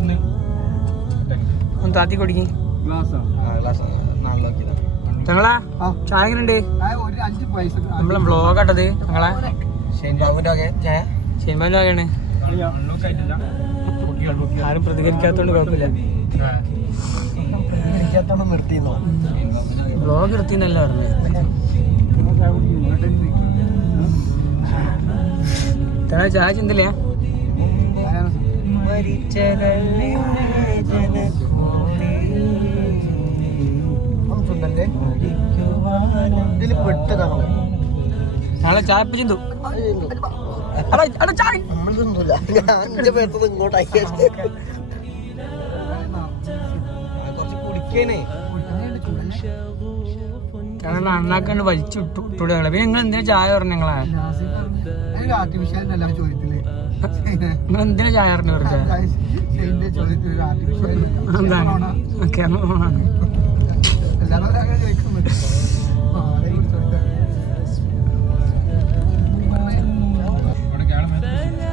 ഒന്ന് താത്തി കൊടുക്കി ഞങ്ങളാ ചായ എങ്ങനെയുണ്ട്? നമ്മളെ ബ്ലോഗാട്ടത് ഞങ്ങളെ ഷെയ്ൻബാബുന്റെ വകയാണ്. ആരും പ്രതികരിക്കാത്തോണ്ട് കുഴപ്പമില്ല. ബ്ലോഗ് നിർത്തിന്നല്ല പറഞ്ഞത്. ചായ ചിന്തല്ലേ? നാളെ ചായ ചിന്തു അണ്ണാക്കാണ്ട് വലിച്ചു ഇട്ടൂടെ. പിന്നെ നിങ്ങൾ എന്തിനാ ചായ പറഞ്ഞു? നിങ്ങൾ എന്തിനാ ചായ പറഞ്ഞു? വെറുതെ എന്താണ്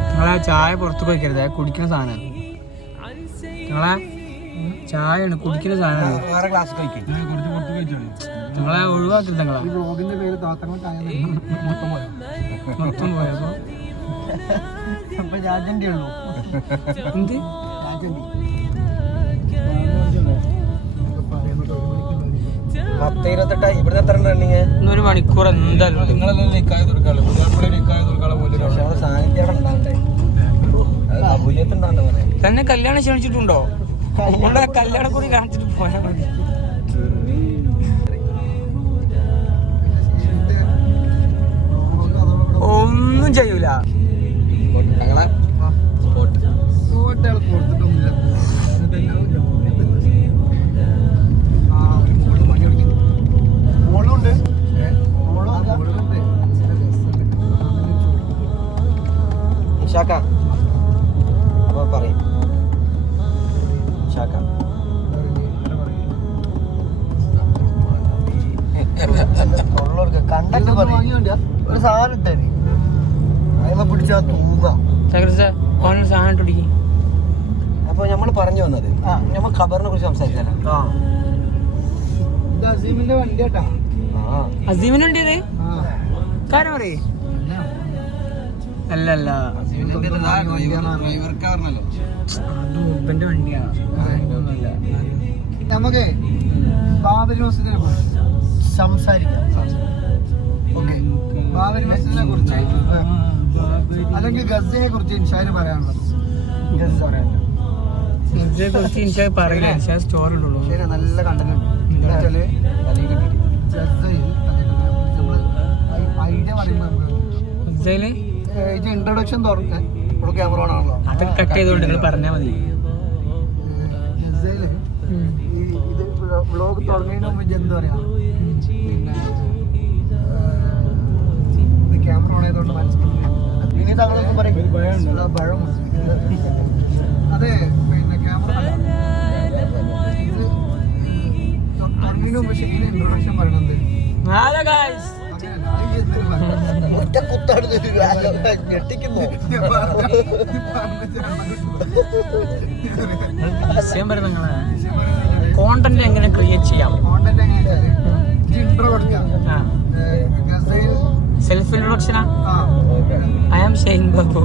നിങ്ങളെ ചായ പുറത്ത് പോയിക്കരുത്. കുടിക്കുന്ന സാധനം നിങ്ങളെ ചായയാണ്, കുടിക്കുന്ന സാധനമാണ്. നിങ്ങളെ ഒഴിവാക്കരുത്. നിങ്ങളെ മൊത്തം പോയപ്പോ എന്ത് 10:28 ഇവിടെ എത്ര റണ്ണിങ്? 1 മണിക്കൂർ എന്തായാലും തന്നെ. കല്യാണം ക്ഷണിച്ചിട്ടുണ്ടോ? കല്യാണം കൂടി കാണിച്ചിട്ട് പോയാൽ മതി. ഒന്നും ചെയ്യൂല. ഒരു സാധനം ഇട്ടേ പിടിച്ചാ തൂങ്ങാം. അപ്പൊ നമ്മള് പറഞ്ഞു വന്നത് നമ്മൾ ഖബറിനെ കുറിച്ച് സംസാരിക്കാനാ. അസീമിന്റെ വണ്ടി കേട്ടാ. അസീമിന്റെ വണ്ടി ഇത് കാര്യം പറയേ. അല്ലല്ല വണ്ടിയാണ്. നമുക്ക് ബാബരി മസ്ജിദിനെ കുറിച്ച് സംസാരിക്കാം. ഓക്കെ, ബാബരി മസ്ജിദിനെ കുറിച്ച് അല്ലെങ്കിൽ ഗസയെ കുറിച്ച് ഇൻഷാന് പറയാനുള്ളത്. ഗസയെ കുറിച്ച് ഇൻഷാ പറയില്ല. ഇൻഷാ സ്റ്റോറി ഇടുള്ളൂ. നല്ല കണ്ടന്റ് ഐഡിയ പറയുമ്പോൾ ഇൻട്രൊഡക്ഷൻ തുറക്കാൻ ക്യാമറ ആണല്ലോ. അത് കട്ട് ചെയ്തുകൊണ്ട് നിങ്ങൾ പറഞ്ഞാൽ മതി. ഇത് വ്ളോഗ് തുടങ്ങിയതിന് മുമ്പ് എന്താ പറയാ, പിന്നെ ക്യാമറ ഓൺ ആയതുകൊണ്ട് മനസ്സിലാക്കില്ല. ഇനി താങ്കളൊന്നും പറയും ഭയം. അതെ, പിന്നെ ക്യാമറ തുടങ്ങിയതിന് മുമ്പ് ശരിക്കും ഇൻട്രൊഡക്ഷൻ പറയണത് ഒറ്റ കുത്താണ് ഞെട്ടിക്കുന്നു. കോണ്ടന്റ് എങ്ങനെ ക്രിയേറ്റ് ചെയ്യാം? സെൽഫ് ഇൻട്രൊഡക്ഷനാ. I am Shane Babu.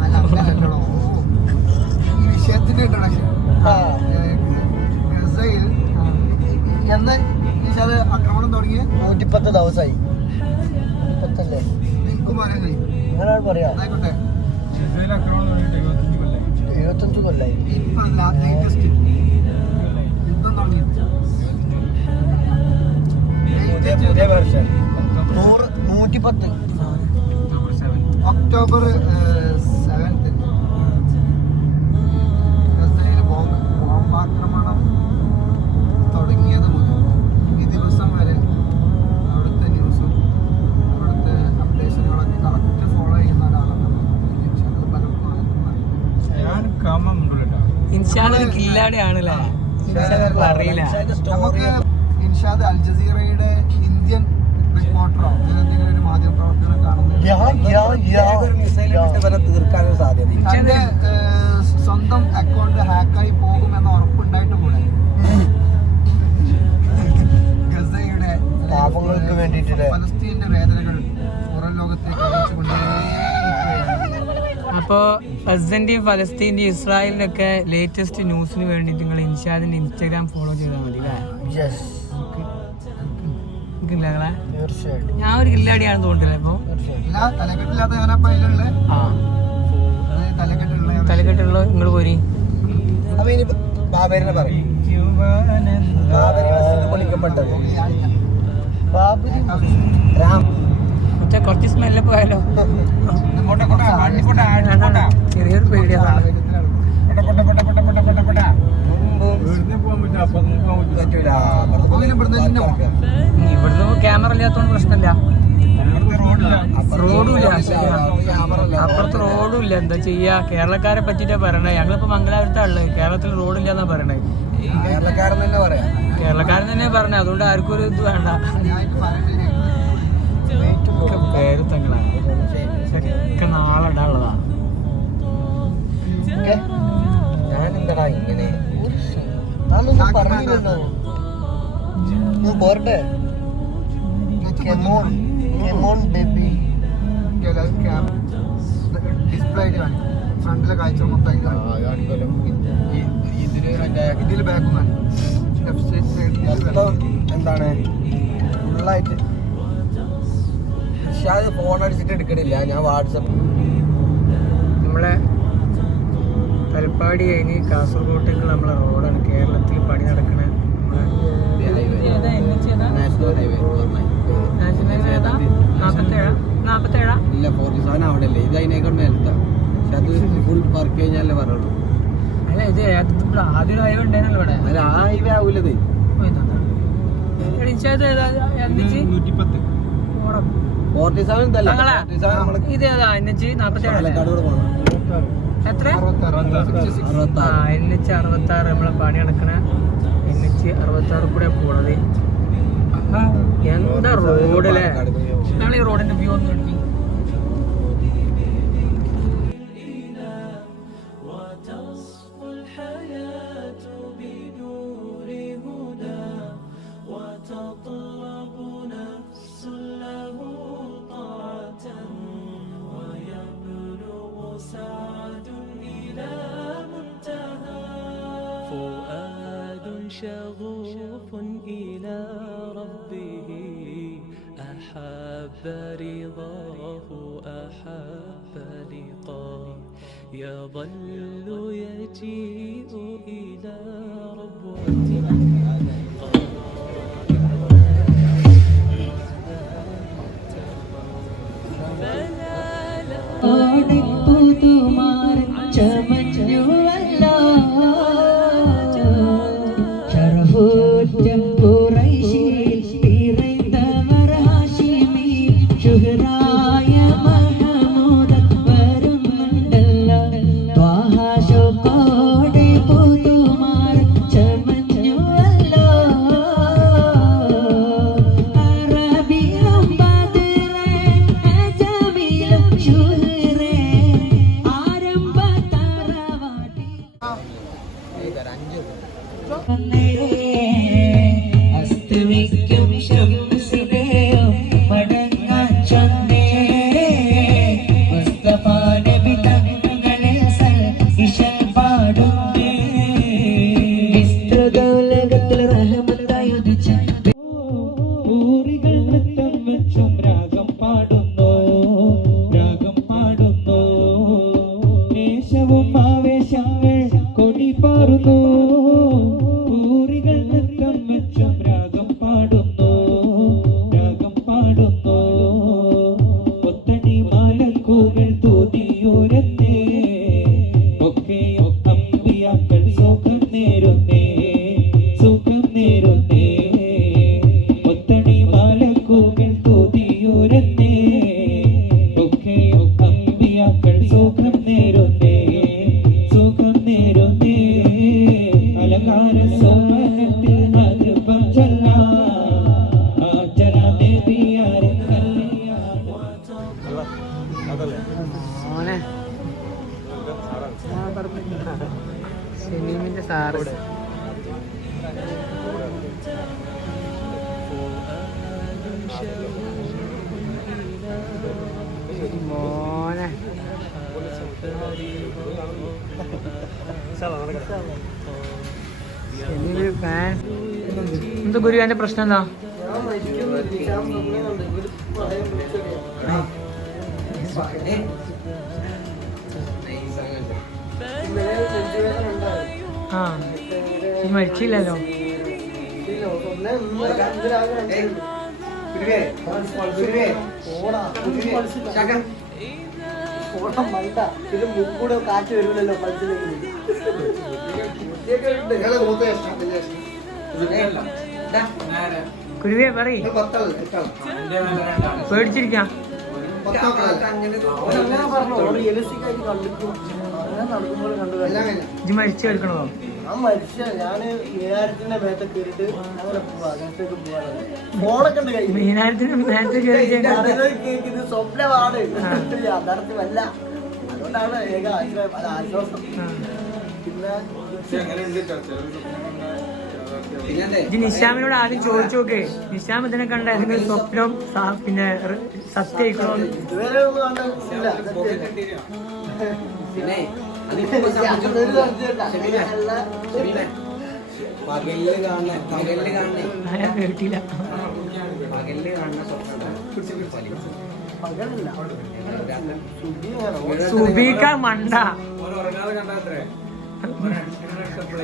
വിഷയത്തിന്റെ ഇൻട്രൊഡക്ഷൻ. ഗസയിൽ എന്ന് ആക്രമണം തുടങ്ങിയ 110 ദിവസമായി. 75 കൊല്ലായി. ഒക്ടോബർ 7 ബോംബാക്രമണം തുടങ്ങിയത് മുതൽ ഈ ദിവസം വരെ അവിടുത്തെ ന്യൂസും അവിടുത്തെ അപ്ഡേഷനുകളൊക്കെ കറക്റ്റ് ഫോളോ ചെയ്യുന്ന ഒരാളാണ്. കില്ലാടിയാണല്ലേ അറിയില്ല. നമുക്ക് ഇൻഷാദ് അൽ ജസീറയുടെ ഇന്ത്യൻ റിപ്പോർട്ടറോ എന്തെങ്കിലും ഒരു മാധ്യമ പ്രവർത്തനം കാണുന്നത് തീർക്കാനൊരു സാധ്യത. സ്വന്തം അക്കൗണ്ട് ഹാക്കായി പോകുമെന്ന ഉറപ്പുണ്ടായിട്ട് കൂടെ ഗസയുടെ പാപങ്ങൾക്ക് വേണ്ടിയിട്ട് ഫലസ്തീന്റെ വേദനകൾ പുറം ലോകത്തേക്ക് അറിയിച്ചുകൊണ്ടേയിരിക്കുകയാണ്. അപ്പോൾ ഗസന്റെയും ഫലസ്തീന്റെയും ഇസ്രായേലിന്റെ ഒക്കെ ലേറ്റസ്റ്റ് ന്യൂസിന് വേണ്ടിയിട്ട് നിങ്ങൾ ഇൻഷാദിന്റെ ഇൻസ്റ്റാഗ്രാം ഫോളോ ചെയ്താൽ മതി അല്ലേ? നിങ്ങളെ തീർച്ചയായിട്ടും ഞാൻ ഒരു കില്ലാടിയാണെന്ന് തോന്നിട്ടില്ല ഇപ്പൊ തലക്കെട്ടില്ലാത്ത ഞാനപ്പ അതിലുള്ള ആ തലക്കെട്ടുള്ള തലക്കെട്ടുള്ള നിങ്ങൾ പോരി അപ്പൊ ഇനി ബാബരിനെ പറയും. ബാബരി മസ്ജിദ് പൊളിക്കപ്പെട്ടത് രാം മറ്റേ കുറച്ച് സ്മെല്ല് പോയാലോ ചെറിയൊരു പേടിയാണ് ഇവിടുന്ന് ക്യാമറ ഇല്ലാത്തോണ്ട് പ്രശ്നമില്ല. റോഡും ഇല്ല, അപ്പുറത്ത് റോഡും ഇല്ല. എന്താ ചെയ്യാ? കേരളക്കാരെ പറ്റിട്ടാ പറയണേ. ഞങ്ങളിപ്പോ മംഗലാപുരത്താണുള്ളത്, കേരളത്തിൽ റോഡില്ല എന്നാ പറയണേ. കേരളക്കാരൻ തന്നെ പറയാം. കേരളക്കാരൻ തന്നെ പറഞ്ഞേ, അതുകൊണ്ട് ആർക്കും ഒരു ഇത് വേണ്ട. പേര് തങ്ങളാണ് ശരിക്കും നാളെ ഇടാനുള്ളതാ. ഞാനെന്താടാ ഇങ്ങനെ പറഞ്ഞില്ലല്ലോ. പോരട്ടെ ഡിസ്പ്ലേ ഫ്രണ്ടിലെ കാഴ്ച മൊത്തം ഇതിൽ ബാക്കും എന്താണ് ഫുള്ളായിട്ട് ഫോൺ അടിച്ചിട്ട് എടുക്കണില്ല. ഞാൻ വാട്സപ്പ് നമ്മളെ തലപ്പാടി കഴിഞ്ഞ് കാസർഗോട്ടേക്ക് നമ്മളെ റോഡാണ് കേരളത്തിൽ പണി നടക്കണ ഇല്ല 47 അവിടെ അല്ലേ. ഇത് അതിനേക്കാൾ മേലത്താ. പക്ഷെ അത് ഫുൾ വർക്ക് കഴിഞ്ഞാലേ പറയുള്ളൂ. അല്ല ഇത് ആദ്യം ഹൈവേ ഉണ്ടായിരുന്നല്ലോ ഇവിടെ. അല്ല ആ ഹൈവേ ആവൂലത്. 47 ഇതല്ല. 47 ഇതേതാ NH 47 പാലക്കാട് പോകണം. എത്ര NH 66 നമ്മളെ പണി നടക്കണ NH 66 കൂടെ പോണത്. എന്താ റോഡല്ലേ? ഞങ്ങൾ ഈ റോഡിന്റെ വ്യൂ ഒന്ന് എടുക്കി. شغوف إلى ربه أحب رضاه أحب لقاه يظل يجيء إلى ربوته ോടെ പുതുമാർ ചമഞ്ഞു സാറ് മോനെ ഫാൻ എന്താ ഗുരു എന്റെ പ്രശ്നം എന്താ? ആ മരിച്ചില്ലല്ലോ. ഇത് മുക്കൂടെ കാറ്റ് വരൂലല്ലോ പഞ്ചിലേക്ക്. കുരുവേ പറയ്, പേടിച്ചിരിക്കാം. ഇജ്ജ് മരിച്ചു കിടക്കണോ? ഞാൻ മരിച്ച ഞാന് മീനാരത്തിന്റെ മേത്തെ കയറിട്ട് അങ്ങനെ പോവാ, അങ്ങനത്തേക്ക് പോവാണ്. ഫോണൊക്കെ ഉണ്ട് കയ്യിൽ. മീനാരത്തിന് നേരത്തെ കയറി ഇത് സ്വപ്നമാണ്, യഥാർത്ഥമല്ല. അതുകൊണ്ടാണ് ഏക ആശ്വാസം. പിന്നെ ഇജ്ജ് നിശാമിനോട് ആദ്യം ചോദിച്ചു നോക്കേ, നിശാം ഇതിനെ കണ്ട ഏതെങ്കിലും സ്വപ്നം പിന്നെ സത്യമായിക്കണോ? ഇതുവരെ ഒന്നും കണ്ടില്ല. പിന്നെ ഞാൻ കേട്ടില്ല. സുബീക്ക മണ്ട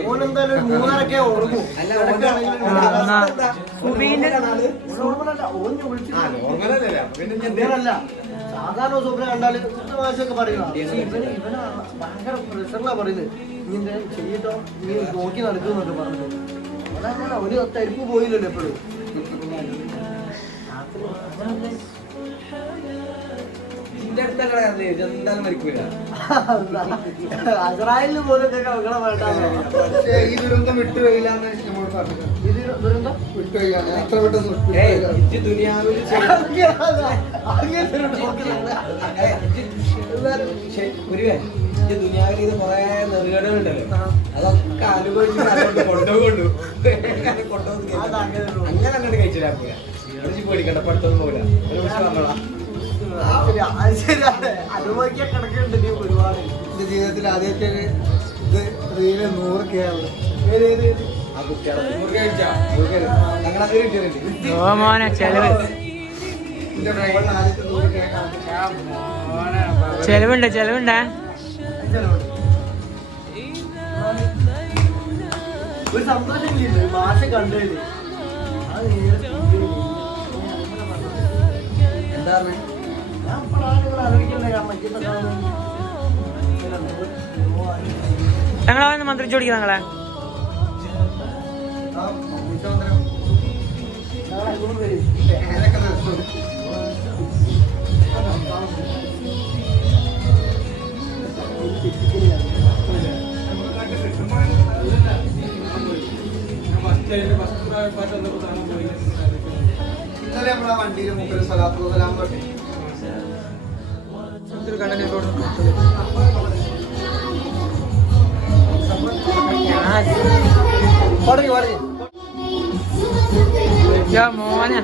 ഓനെന്തായാലും 3:30 ഉറങ്ങും. സുബീന്റെ സാധാരണ സ്വപ്നം കണ്ടാല് കൃത്യമാശൊക്കെ പറയുക. ഇവന് ഭയങ്കര പ്രഷറിലാ പറയുന്നത്. നീ എന്താ ചെയ്യട്ടോ, നീ നോക്കി നടക്കുന്നൊക്കെ പറഞ്ഞത്. അതങ്ങനെ ഒരു തരിപ്പ് പോയില്ലല്ലോ എപ്പോഴും. അസറായില് പോലും മക്കളെ വേണ്ട. ഈ ദുരന്തം വിട്ടുപോയില്ലാന്ന് നമ്മൾ പറഞ്ഞു. ഇത് ദുരന്തം വിട്ടുപോയില്ല, എത്ര പെട്ടെന്ന് ദുനിയാവിൽ ദുനിയാവിൽ ഇത് കുറെ നെറുകേടുകളുണ്ടല്ലോ, അതൊക്കെ അനുഭവിച്ച് കൊണ്ടുപോകുന്നു. അങ്ങനെ അങ്ങോട്ട് കഴിച്ചില്ല. പേടിക്കണ്ട, പഠിത്തൊന്നും പോകില്ല. ഒരു പക്ഷെ പറഞ്ഞോളാം, അനുഭവിക്കാൻ കിടക്കുന്നുണ്ട് നീ ഒരുപാട്. എന്റെ ജീവിതത്തിൽ ആദ്യമായിട്ട് ഇത് റീല് 100K ആണ്. ആ കുട്ടികളെ ഞങ്ങളത് കിട്ടിയിട്ടുണ്ട്. ഓ മോനെ ചെലവ് എന്റെ ഡ്രൈവറിന് ആദ്യത്തെ 100K ചെലവുണ്ട് ചെലവുണ്ടേ. ഒരു സന്തോഷം ഇല്ല ഭാഷ കണ്ടതില്. എന്താ പറഞ്ഞേ? ഞാൻ ഇപ്പോഴാണ് ആലോചിക്കണ്ടേ, കാരണം ഇപ്പോഴത്തെ കാലം ഞങ്ങളെ മന്ത്രിച്ചു കൊടുക്കുക ഞങ്ങളെ. ഇന്നലെ നമ്മളെ വണ്ടിയിൽ മുമ്പിൽ സലാത്തു സലാം പറഞ്ഞു. മോനെ